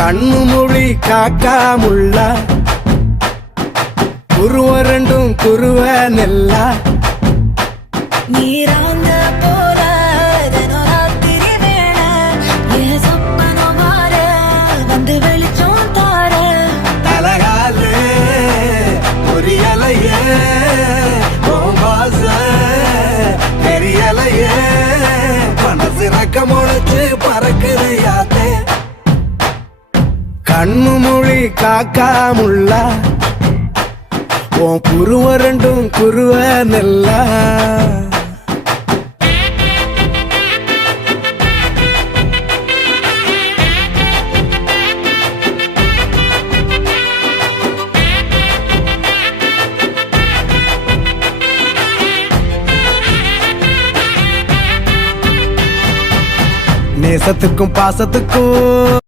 கண்ணு மொழி காக்காமுள்ள குருவ ரெண்டும் குருவ நெல்லா நீராங்க போல தினராத்திரி வேளை என் சொப்பனம் மாற வந்து வெளிச்சம் தார தலகாலே பொரியலையே ஓம்பாச பெரியலையே மனசு ரக்க முளைச்சு பறக்குது யாத்தே கண்ணு மொழி காக்காமுள்ள உன் குருவ ரெண்டும் குருவ நெல்லா நேசத்துக்கும் பாசத்துக்கும்